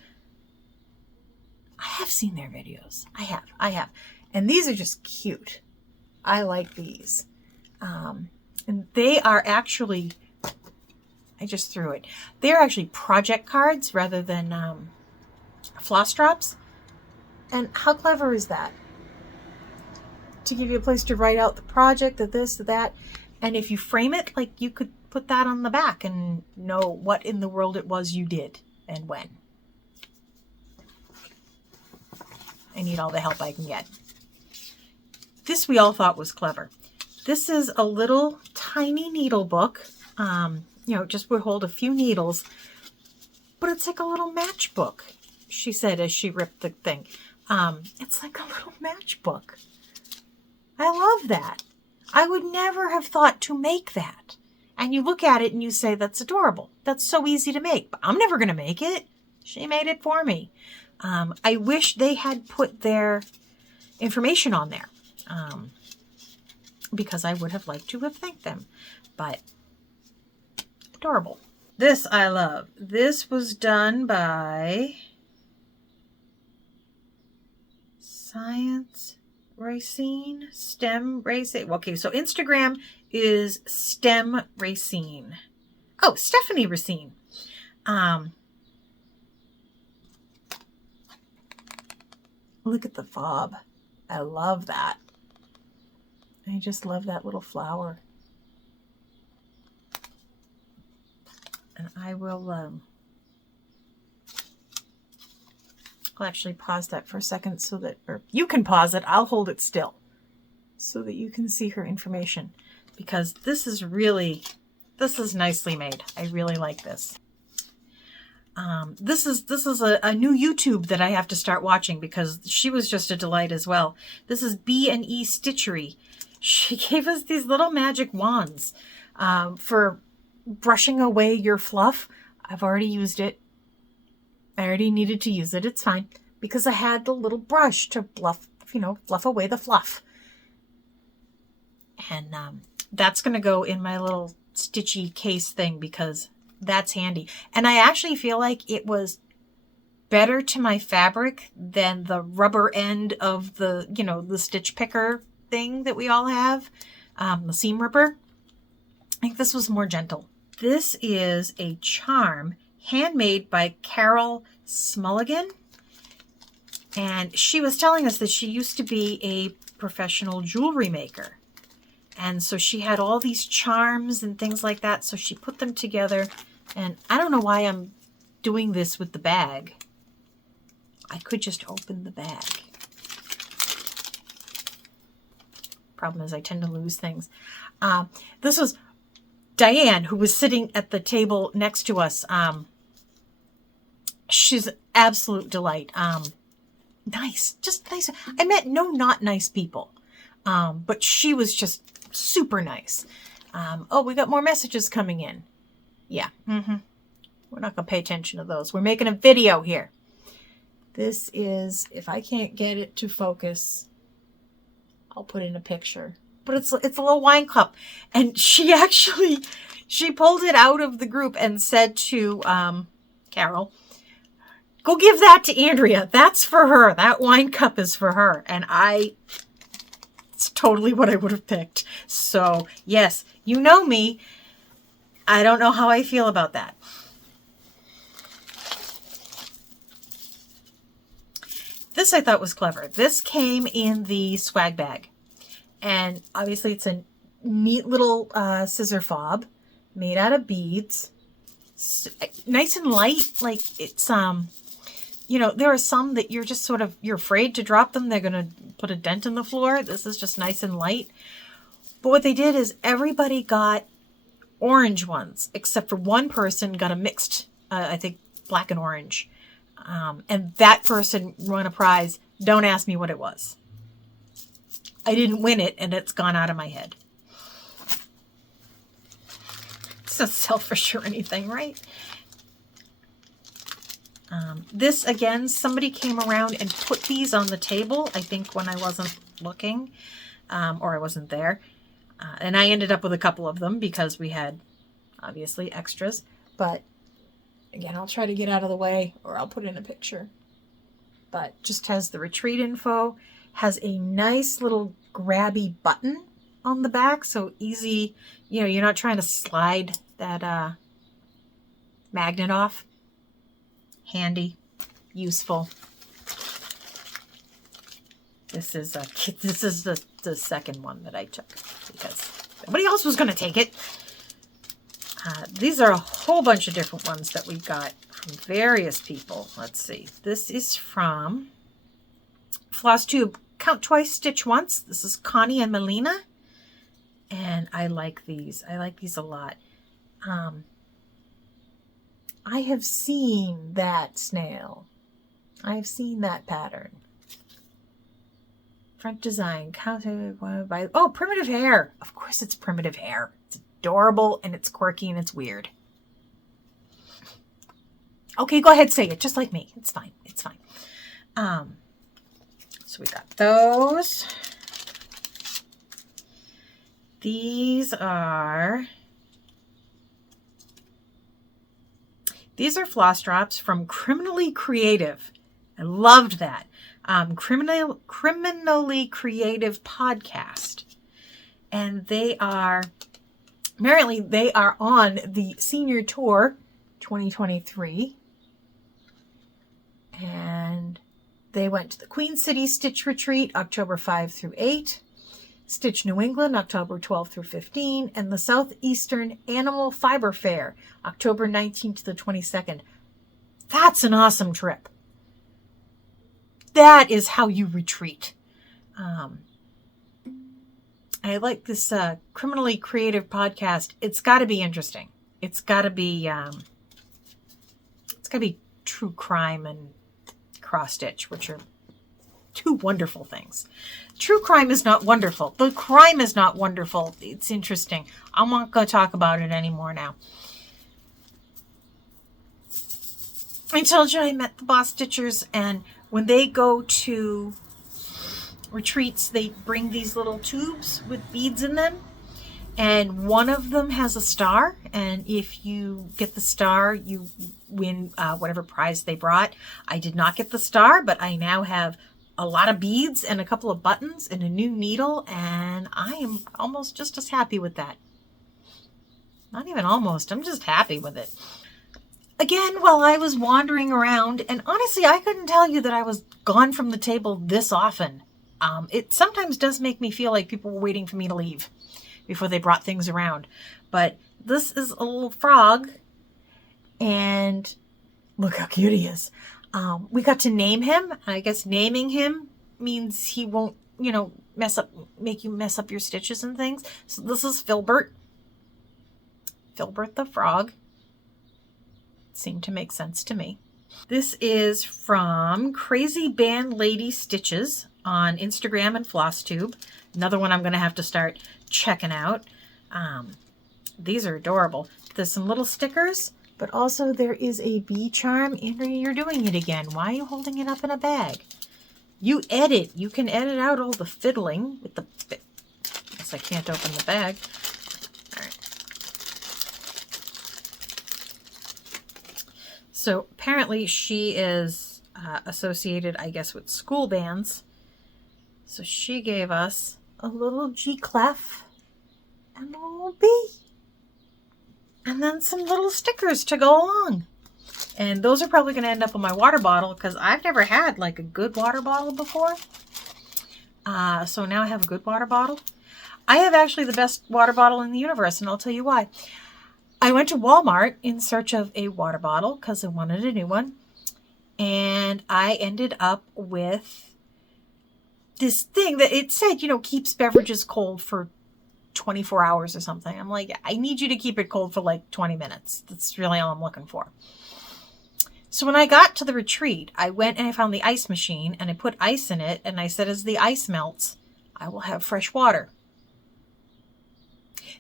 I have seen their videos. I have. And these are just cute. I like these. And they are actually, I just threw it. They're actually project cards rather than floss drops. And how clever is that? To give you a place to write out the project, the this, the that. And if you frame it, like, you could put that on the back and know what in the world it was you did and when. I need all the help I can get. This we all thought was clever. This is a little tiny needle book. You know, just would hold a few needles, but it's like a little matchbook, she said as she ripped the thing. It's like a little matchbook. I love that. I would never have thought to make that. And you look at it and you say, that's adorable. That's so easy to make, but I'm never going to make it. She made it for me. I wish they had put their information on there, because I would have liked to have thanked them, but adorable. This I love. This was done by Science Racine, STEM Racine. Okay, so Instagram is STEM Racine. Oh, Stephanie Racine. Look at the fob. I love that. I just love that little flower. And I will, I'll actually pause that for a second so that, or you can pause it, I'll hold it still so that you can see her information, because this is really, this is nicely made. I really like this. This is a new YouTube that I have to start watching because she was just a delight as well. This is B&E Stitchery. She gave us these little magic wands for brushing away your fluff. I've already used it. I already needed to use it. It's fine because I had the little brush to fluff away the fluff. And that's going to go in my little stitchy case thing because that's handy. And I actually feel like it was better to my fabric than the rubber end of the, the stitch picker thing that we all have, the seam ripper. I think this was more gentle. This is a charm handmade by Carol Smulligan. And she was telling us that she used to be a professional jewelry maker. And so she had all these charms and things like that. So she put them together. And I don't know why I'm doing this with the bag. I could just open the bag. Problem is I tend to lose things. This was Diane, who was sitting at the table next to us. She's an absolute delight. Nice, just nice. I met no not nice people. But she was just super nice. Oh, we got more messages coming in. Yeah. We're not going to pay attention to those. We're making a video here. This is, if I can't get it to focus, I'll put in a picture. But it's a little wine cup. And she pulled it out of the group and said to Carol, go give that to Andrea. That's for her. That wine cup is for her. And it's totally what I would have picked. So, yes, you know me. I don't know how I feel about that. This I thought was clever. This came in the swag bag. And obviously it's a neat little scissor fob made out of beads. Nice and light. Like it's, you know, there are some that you're just sort of, you're afraid to drop them. They're going to put a dent in the floor. This is just nice and light. But what they did is everybody got orange ones, except for one person got a mixed, I think, black and orange. And that person won a prize. Don't ask me what it was. I didn't win it, and it's gone out of my head. It's not selfish or anything, right? This, again, somebody came around and put these on the table, I think when I wasn't looking, or I wasn't there. And I ended up with a couple of them because we had, obviously, extras. But, again, I'll try to get out of the way, or I'll put in a picture. But just has the retreat info, has a nice little grabby button on the back, so easy, you know, you're not trying to slide that magnet off. Handy, useful. This is the second one that I took because nobody else was going to take it. These are a whole bunch of different ones that we got from various people. Let's see. This is from FLOSSTUBE. Count Twice, Stitch Once. This is Connie and Melina. And I like these. I like these a lot. I have seen that snail. I have seen that pattern. Front design. Counted by... Oh, Primitive Hare. Of course it's Primitive Hare. It's adorable and it's quirky and it's weird. Okay, go ahead, say it. Just like me. It's fine. It's fine. So we got those. These are floss drops from Criminally Creative. I loved that. Criminally Creative podcast. And apparently they are on the Senior Tour 2023. And they went to the Queen City Stitch Retreat, October 5 through 8. Stitch New England, October 12 through 15. And the Southeastern Animal Fiber Fair, October 19th to the 22nd. That's an awesome trip. That is how you retreat. I like this Criminally Creative podcast. It's got to be interesting. It's got to be true crime and cross stitch, which are two wonderful things. True crime is not wonderful. The crime is not wonderful. It's interesting. I'm not going to talk about it anymore now. I told you I met the Boss Stitchers, and when they go to retreats, they bring these little tubes with beads in them, and one of them has a star, and if you get the star, you win whatever prize they brought. I did not get the star, but I now have a lot of beads and a couple of buttons and a new needle, and I am almost just as happy with that. Not even almost, I'm just happy with it. Again, while I was wandering around, and honestly, I couldn't tell you that I was gone from the table this often. It sometimes does make me feel like people were waiting for me to leave before they brought things around. But this is a little frog, and look how cute he is. We got to name him. I guess naming him means he won't, make you mess up your stitches and things. So this is Filbert. Filbert the frog. Seemed to make sense to me. This is from Crazy Band Lady Stitches on Instagram and FLOSSTUBE. Another one I'm going to have to start checking out. These are adorable. There's some little stickers, But also there is a bee charm. Andrea, you're doing it again. Why are you holding it up in a bag? You edit. You can edit out all the fiddling with the... Guess I can't open the bag. All right. So apparently she is associated, I guess, with school bands. So she gave us a little G clef and a little bee. And then some little stickers to go along. And those are probably going to end up in my water bottle because I've never had like a good water bottle before. So now I have a good water bottle. I have actually the best water bottle in the universe, and I'll tell you why. I went to Walmart in search of a water bottle because I wanted a new one. And I ended up with this thing that it said, you know, keeps beverages cold for 24 hours or something. I'm like, I need you to keep it cold for like 20 minutes. That's really all I'm looking for. So when I got to the retreat, I went and I found the ice machine and I put ice in it. And I said, as the ice melts, I will have fresh water.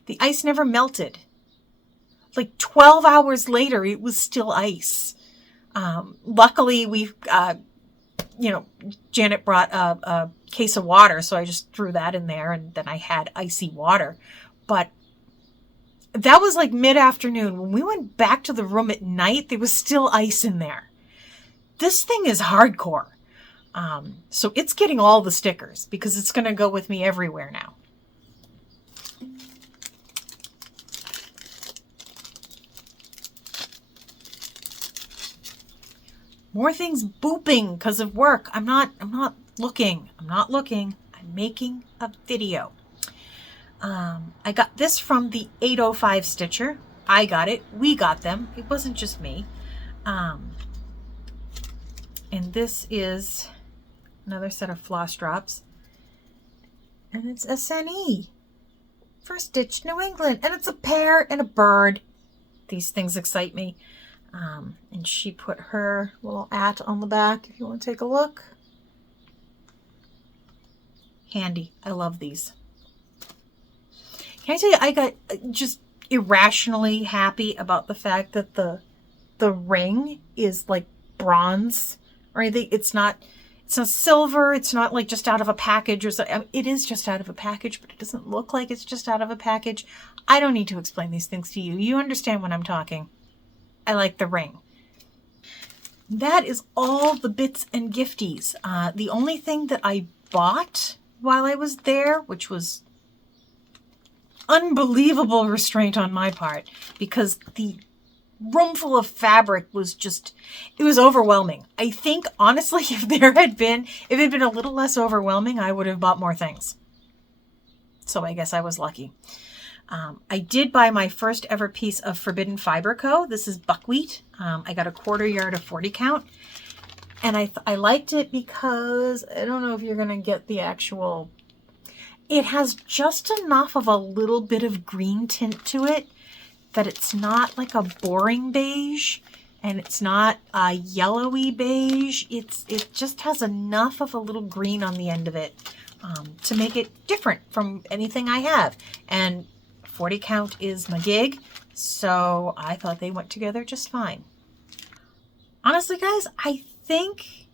The ice never melted. Like 12 hours later, it was still ice. Luckily, we've, you know, Janet brought a case of water, so I just threw that in there, and then I had icy water. But that was like mid-afternoon. When we went back to the room at night, there was still ice in there. This thing is hardcore. So it's getting all the stickers because it's going to go with me everywhere now. More things booping because of work. I'm not looking. I'm making a video. I got this from the 805 Stitcher. I got it. We got them. It wasn't just me. And this is another set of floss drops. And it's SNE for Stitch New England. And it's a pear and a bird. These things excite me. And she put her little @ on the back if you want to take a look. Handy. I love these. Can I tell you, I got just irrationally happy about the fact that the ring is like bronze, right? It's not silver. It's not like just out of a package or something. I mean, it is just out of a package, but it doesn't look like it's just out of a package. I don't need to explain these things to you. You understand when I'm talking. I like the ring. That is all the bits and gifties. The only thing that I bought while I was there, which was unbelievable restraint on my part, because the room full of fabric was just, it was overwhelming. I think, honestly, if it had been a little less overwhelming, I would have bought more things. So I guess I was lucky. I did buy my first ever piece of Forbidden Fiber Co. This is buckwheat. I got a 1/4 yard of 40 count. And I liked it because, I don't know if you're going to get the actual, it has just enough of a little bit of green tint to it that it's not like a boring beige and it's not a yellowy beige. It just has enough of a little green on the end of it to make it different from anything I have. And 40 count is my gig, so I thought they went together just fine. Honestly, guys, I think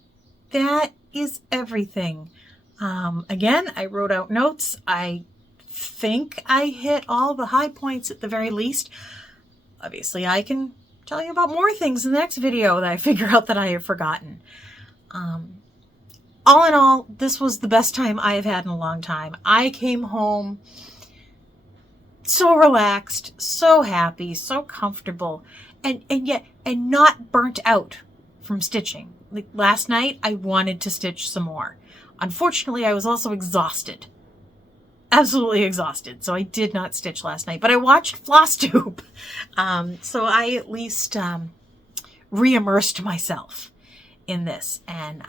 that is everything. Again, I wrote out notes. I think I hit all the high points at the very least. Obviously, I can tell you about more things in the next video that I figure out that I have forgotten. All in all, this was the best time I have had in a long time. I came home so relaxed, so happy, so comfortable, and yet not burnt out from stitching. Like last night, I wanted to stitch some more. Unfortunately, I was also exhausted. Absolutely exhausted. So I did not stitch last night, but I watched FLOSSTUBE. So I at least re-immersed myself in this. And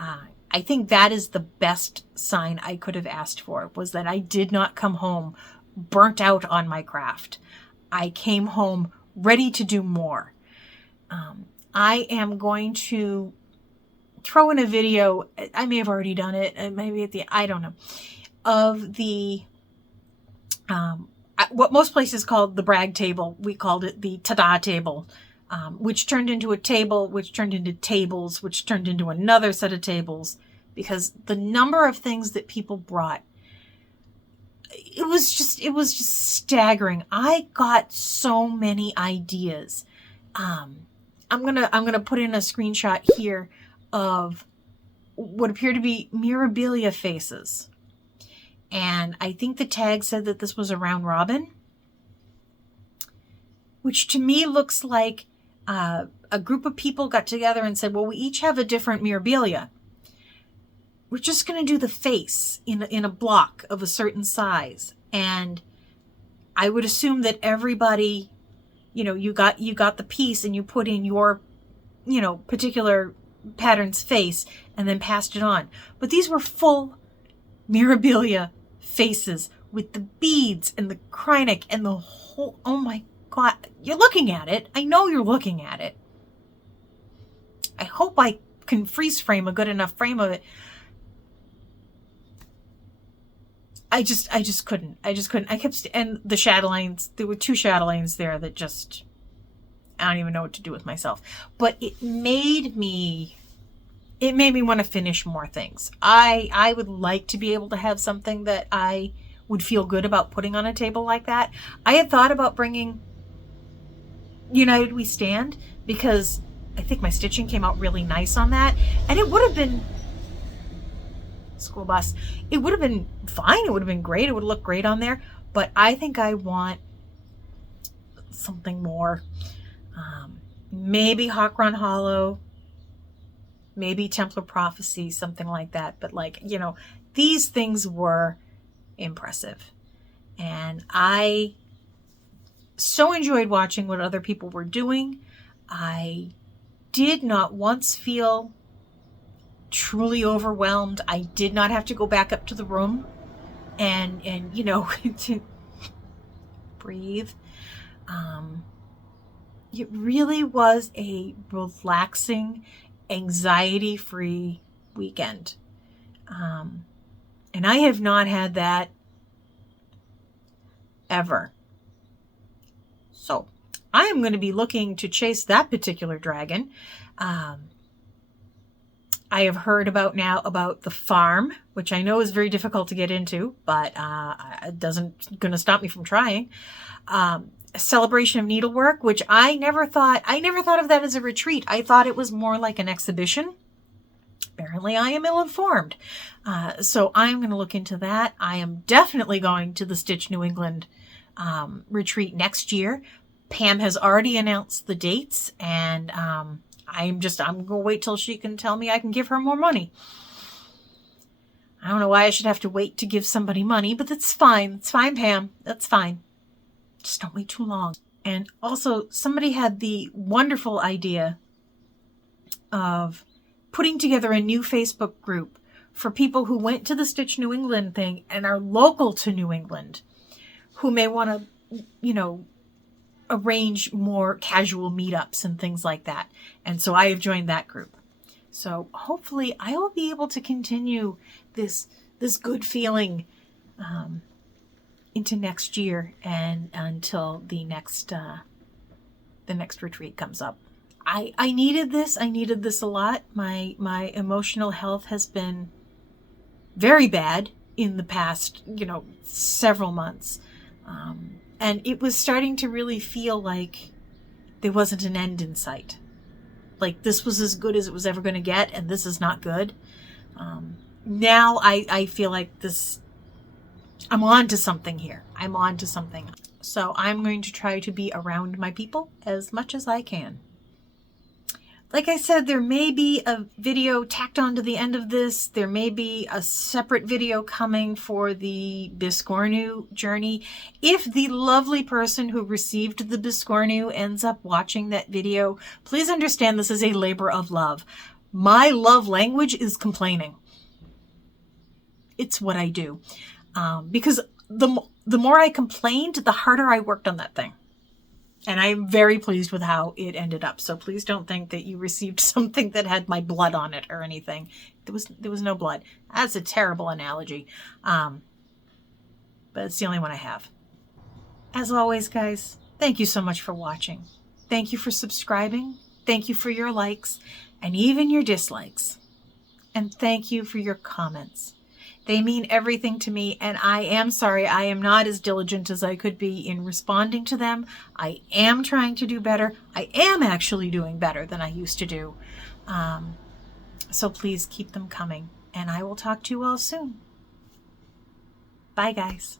I think that is the best sign I could have asked for, was that I did not come home burnt out on my craft. I came home ready to do more. I am going to throw in a video, I may have already done it, maybe at the, I don't know, of the, what most places called the brag table. We called it the ta-da table. which turned into a table, which turned into tables, which turned into another set of tables, because the number of things that people brought, it was just staggering. I got so many ideas. I'm gonna put in a screenshot here of what appear to be mirabilia faces. And I think the tag said that this was a round robin, which to me looks like a group of people got together and said, well, we each have a different mirabilia. We're just going to do the face in a block of a certain size. And I would assume that everybody, you got the piece and you put in your, particular pattern's face and then passed it on. But these were full mirabilia faces with the beads and the krynic and the whole, oh my God, you're looking at it. I know you're looking at it. I hope I can freeze frame a good enough frame of it. I just couldn't. I kept, and the chatelaines, there were 2 chatelaines there that just, I don't even know what to do with myself. But it made me want to finish more things. I would like to be able to have something that I would feel good about putting on a table like that. I had thought about bringing United We Stand, because I think my stitching came out really nice on that. And it would have been, school bus, it would have been fine. It would have been great. It would look great on there. But I think I want something more. Maybe Hakron Hollow, maybe Templar Prophecy, something like that. But these things were impressive. And I so enjoyed watching what other people were doing. I did not once feel truly overwhelmed. I did not have to go back up to the room and to breathe. It really was a relaxing, anxiety-free weekend. And I have not had that ever. So I am going to be looking to chase that particular dragon. I have heard about the farm, which I know is very difficult to get into, but it doesn't going to stop me from trying. A celebration of needlework, which I never thought of that as a retreat. I thought it was more like an exhibition. Apparently I am ill-informed. So I'm going to look into that. I am definitely going to the Stitch New England retreat next year. Pam has already announced the dates, and I'm going to wait till she can tell me I can give her more money. I don't know why I should have to wait to give somebody money, but that's fine. It's fine, Pam. That's fine. Just don't wait too long. And also, somebody had the wonderful idea of putting together a new Facebook group for people who went to the Stitch New England thing and are local to New England, who may want to, arrange more casual meetups and things like that. And so I have joined that group. So hopefully I will be able to continue this good feeling into next year and until the next retreat comes up. I needed this. I needed this a lot. My emotional health has been very bad in the past, several months. And it was starting to really feel like there wasn't an end in sight. Like this was as good as it was ever going to get, and this is not good. Now I feel like this, I'm on to something here. I'm on to something. So I'm going to try to be around my people as much as I can. Like I said, there may be a video tacked on to the end of this. There may be a separate video coming for the Biscornu journey. If the lovely person who received the Biscornu ends up watching that video, please understand this is a labor of love. My love language is complaining. It's what I do. Because the more I complained, the harder I worked on that thing. And I am very pleased with how it ended up. So please don't think that you received something that had my blood on it or anything. There was no blood. That's a terrible analogy. But it's the only one I have. As always, guys, thank you so much for watching. Thank you for subscribing. Thank you for your likes and even your dislikes. And thank you for your comments. They mean everything to me, and I am sorry I am not as diligent as I could be in responding to them. I am trying to do better. I am actually doing better than I used to do. So please keep them coming, and I will talk to you all soon. Bye, guys.